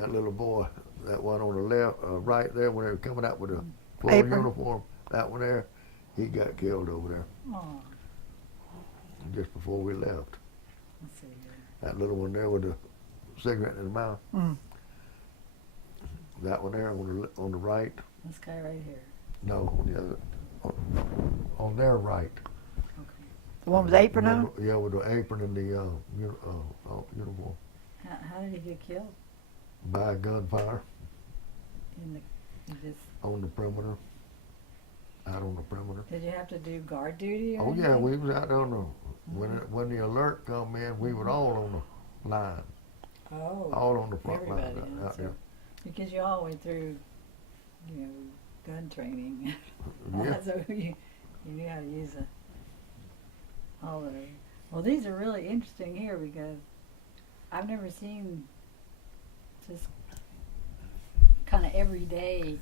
that little boy, that one on the left, right there, when they were coming out with a full Apron. uniform, that one there, he got killed over there Oh, just before we left. let's see here. That little one there with the cigarette in his mouth. Mm. That one there on the right. This guy right here. No, on the other, on their right. Okay. The one with the apron on? Yeah, with the apron and the uniform. How did he get killed? By gunfire In the, you just, on the perimeter. Out on the perimeter. did you have to do guard duty? Or Oh yeah, anything? we was out on the when the alert come in, we were all on the line, Oh, all on the front line everybody. out there. Because you all went through, you know, gun training. Yeah. So you knew how to use all of it. Well, these are really interesting here because I've never seen just kind of everyday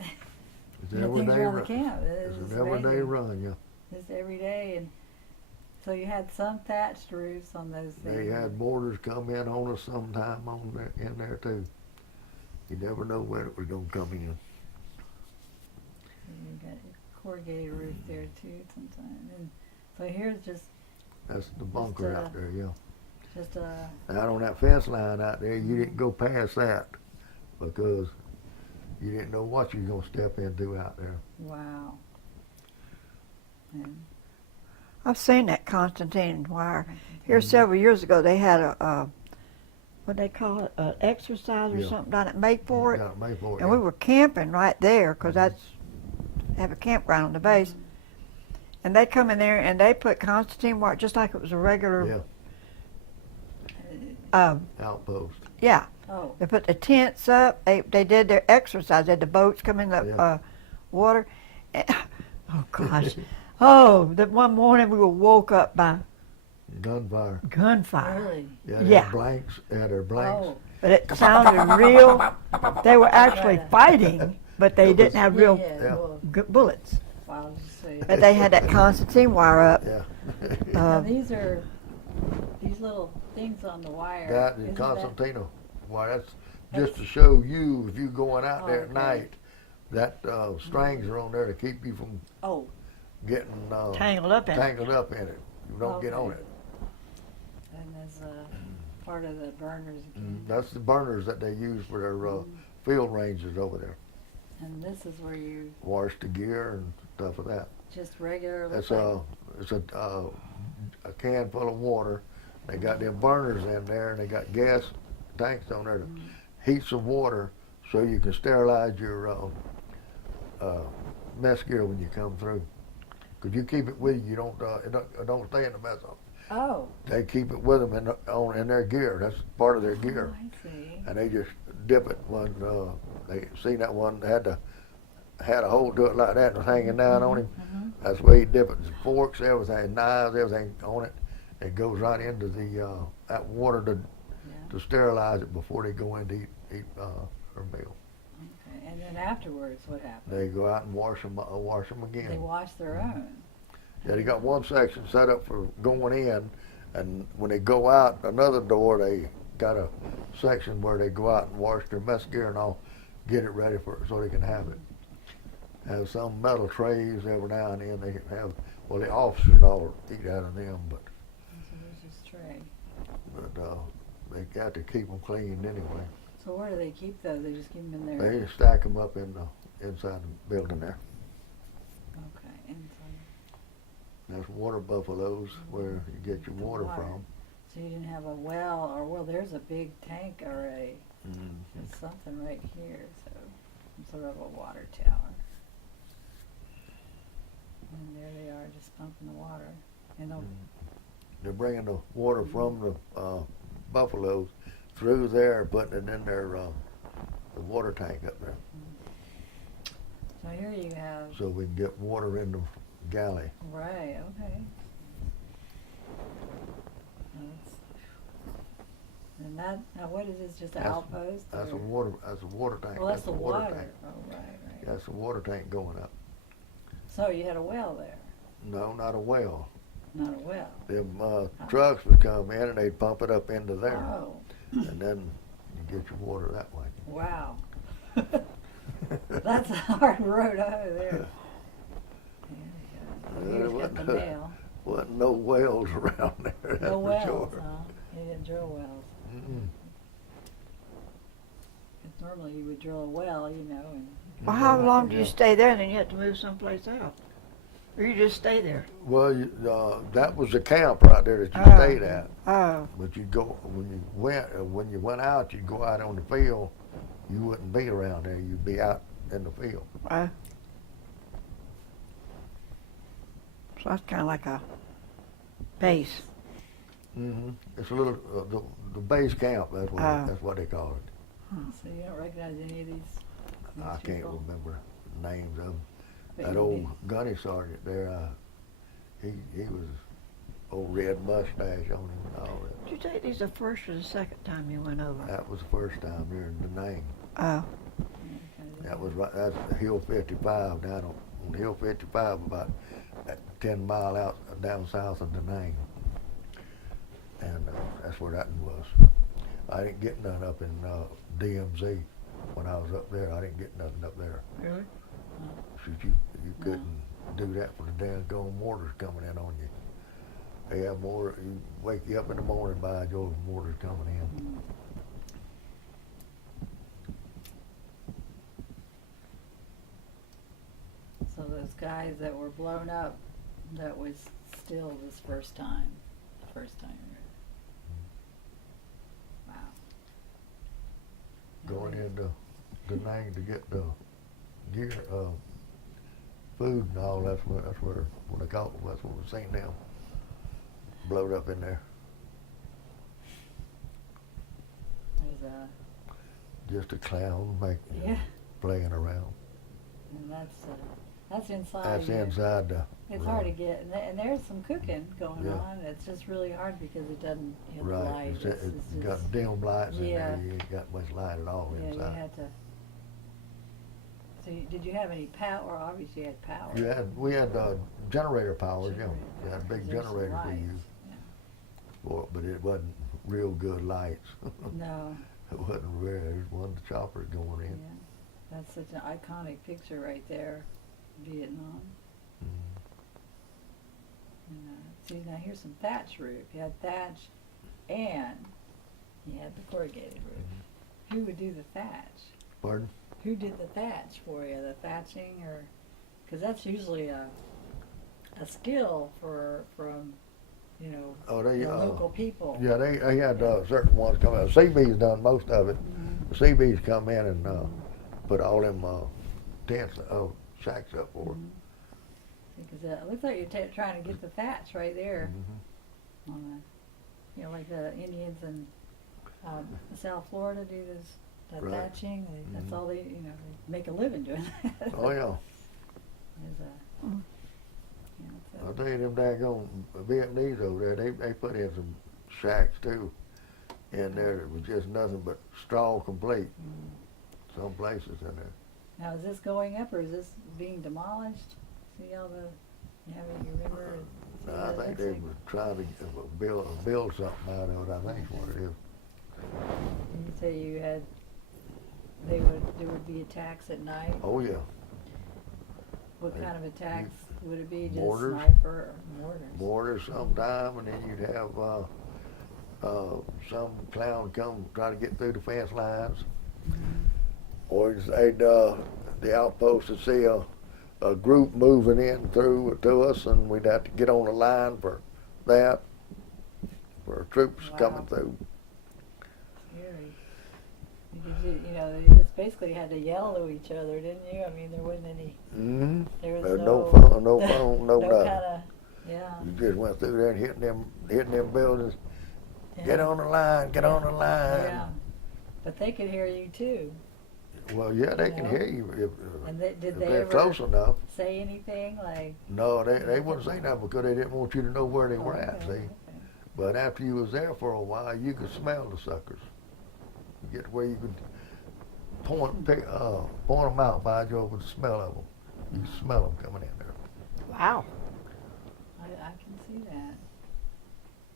It's things everyday around the run. camp. It's It's an everyday amazing. run, yeah. Just every day, and so you had some thatched roofs on those things. They had boarders come in on us sometime on there, in there too. You never know when it was gonna come in. And you got a corrugated roof there too sometimes. And so here's just That's the bunker out there, yeah. a Out on that fence line out there, you didn't go past that because you didn't know what you was gonna step into out there. wow. And I've seen that Constantine wire. Here several years ago, they had what they call it, an exercise or Yeah. something down at Mayport. Got it made for it, And yeah. we were camping right there because that's have a campground on the base. And they come in there and they put Constantine wire just like it was a regular. Yeah, Um, outpost. yeah, oh, they put the tents up. They did their exercise. They had the boats come in the Yeah. water. Oh gosh! Oh, that one morning we were woke up by Gunfire. gunfire. really? Yeah, Yeah. Blanks. They had their blanks. Oh, But it sounded real. They were actually fighting, but they It didn't was- have real yeah, Yeah. well, bullets. I'll just say. But they had that Constantine wire up. Yeah. Now Uh, these are these little things on the wire. That and Isn't Constantino. Why, that's just to show you if you going out Oh, there at okay. night, that strings are on there to keep you from Oh, getting tangled up in it. tangled up in it. You don't get on Okay. it. and there's part of the burners. That's the burners that they use for their field ranges over there. And this is where you Wash the gear and stuff of that. just regularly. It's a can full of water. They got them burners in there and they got gas tanks on there to heat some water so you can sterilize your mess gear when you come through. Cause you keep it with you, you don't it don't stay in the mess hall. Oh, They keep it with them in their gear. That's part of their oh, gear, I see. and they just dip it when they seen that one had a hole to it like that and was hanging down on him. That's the way he dip it. Forks, everything, knives, everything on it. It goes right into the that water to sterilize it before they go in to eat their meal. Okay. And then afterwards, what happens? They go out and wash them They again. wash their own. Yeah, they got one section set up for going in, and when they go out another door, they got a section where they go out and wash their mess gear and all, get it ready for so they can have it. Have some metal trays every now and then. They can have, well, the officers and all eat out of them, but So there's this tray. they got to keep them clean anyway. So where do they keep those? They just keep them in there. They stack them up in the inside the building there. Okay. And so, That's water buffaloes where you get your water from. so you didn't have a well, or well, there's a big tank already. Mm. There's something right here, so some sort of a water tower. And there they are, just pumping the water. And they'll, They're bringing the water from the buffaloes through there, putting it in their the water tank up there, so here you have, so we can get water in the galley. right, okay. That's, and that, now what is this, just an That's- outpost? That's a or- water tank. Well, that's the water. tank. Oh, right, right. That's the water tank going up. So you had a well there, No, not a well. not a well. Them trucks would come in and they'd pump it up into there, Oh, and then get your water that way. Wow. That's a hard road over there. There Here's got the mail. wasn't no wells around there. That's No for wells, sure. huh? They didn't drill wells. Mm-mm. 'Cause normally you would drill a well, you know, and Well, how Yeah, long do you yeah. stay there and then you have to move someplace else? Or you just stay there? Well, that was the camp right there that you Oh. stayed at. Oh, But you go when you went out, you'd go out on the field. You wouldn't be around there. You'd be out in the field. oh. So that's kind of like a base. Mm-hmm. It's a little the base camp. Oh. That's what they call it. so you don't recognize any of these I can't people? remember the names of them. But That you old did. gunny sergeant there, he was old red mustache on him and all that. Did you say these the first or the second time you went over? That was the first time there in the name. Oh, Yeah, kinda That was right. That's Hill 55 down on Hill 55, about 10 mile out down south of the name, and that's where that one was. I didn't get none up in DMZ when I was up there. I didn't get nothing up there. really? Shoot, you couldn't do that for the damn gone mortars coming in on you. They have more. You wake you up in the morning by your mortars coming in. So those guys that were blown up, that was still this first time. The first time. Wow. Going into the name to get the gear, food and all. That's where when they caught them. That's when we seen them blowed up in there. There's a, Just a clown yeah, playing around. and that's inside. That's here. inside the. It's hard to get, and there's some cooking going Yeah. on. It's just really hard because it doesn't have Right. light. It's just, got dim lights in Yeah. there. You ain't got much light at all yeah, you inside. had to. So did you have any power? Obviously, you had power. We had generator powers, yeah. We had big There's some generators we lights, used, but it wasn't real good lights. yeah. No, It wasn't rare. It was one of the choppers going yeah, in. that's such an iconic picture right there, Vietnam. Mhm. And, see, now here's some thatch roof. You had thatch, and you had the corrugated roof. Who would do the thatch? Pardon? Who did the thatch for you? The thatching, or because that's usually a skill from Oh, they the local people. yeah, they had certain ones come out. CB's done most of it. Mhm. CB's come in and put all them tents, shacks up for it. Because it looks like you're trying to get the thatch right there Mhm. on the, like the Indians in South Florida do this. That Right. thatching, that's Mhm. all they make a living doing that. Oh yeah. There's I'll so, tell you, them daggone Vietnamese over there, they put in some shacks too in there that was just nothing but straw complete. Some places in there. now is this going up or is this being demolished? See all the, you remember? See what I it think looks they like? were trying to build something out of it. I think is what it is. And you say you had, there would be attacks at night? Oh yeah, What kind of attacks would it be? Just Mortars. sniper or mortars? mortars sometime, and then you'd have some clown come try to get through the fence lines, or they'd the outpost would see a group moving in through to us, and we'd have to get on the line for that, for troops Wow. coming through. Scary. Because you just basically had to yell to each other, didn't you? I mean, there wasn't any. Mm-hmm. There was There's no no phone, no phone, no nothing. kinda, yeah. You just went through there and hitting them buildings. Yeah. Get on the line, get on the line. Yeah. But they could hear you too. Well, yeah, they can Yeah. hear you if, And did if they they're ever close enough. say anything like? No, they wouldn't say nothing because they didn't want you to know where they were at, Okay, see. okay. But after you was there for a while, you could smell the suckers. Get to where you could point them out by you with the smell of them. You could smell them coming in there. wow. I can see that.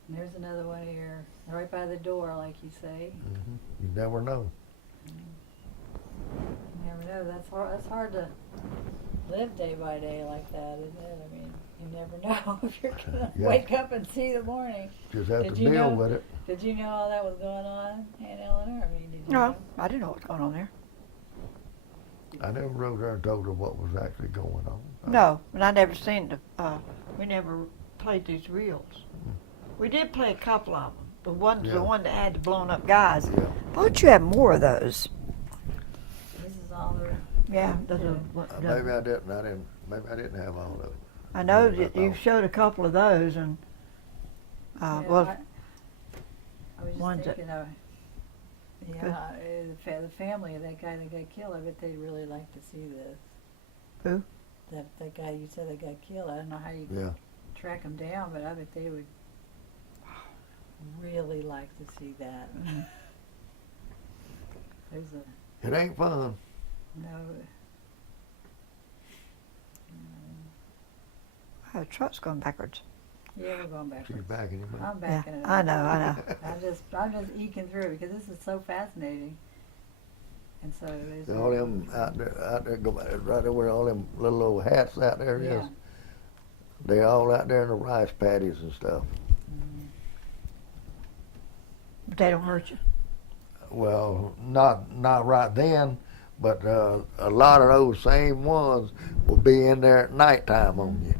And there's another one here, right by the door, like you say. You never know. You never know. That's hard to live day by day like that, isn't it? I mean, you never know if you're gonna Yeah. wake up and see the morning. Just have Did to you deal know- with it. Did you know all that was going on, Aunt Eleanor? I mean, did you No, know? I didn't know what was going on there. I never wrote there and told her what was actually going on. No, and I never seen we never played these reels. We did play a couple of them. The Yeah. one that had the blown up guys. Yeah. Why don't you have more of those? This is all the. Yeah, Maybe I didn't. Maybe I didn't have all of it. I know Yeah, that you oh. showed a couple of those, and Yeah, well, I was ones just that- thinking of. Yeah, the family of that guy that got killed. I bet they'd really like to see this. Who? That guy you said that got killed. I don't know how you Yeah. track him down, but I bet they would really like to see that. There's a It ain't fun. no. oh, the truck's going backwards. Yeah, we're going She's backwards. backing him up. I'm backing it up. I know. I'm just eking through it because this is so fascinating. And so there's All them out there, go back, right there where all them little old hats out there is. yeah. They all out there in the rice paddies and stuff. Mhm. But they don't hurt you. Well, not right then, but a lot of those same ones will be in there at nighttime on you.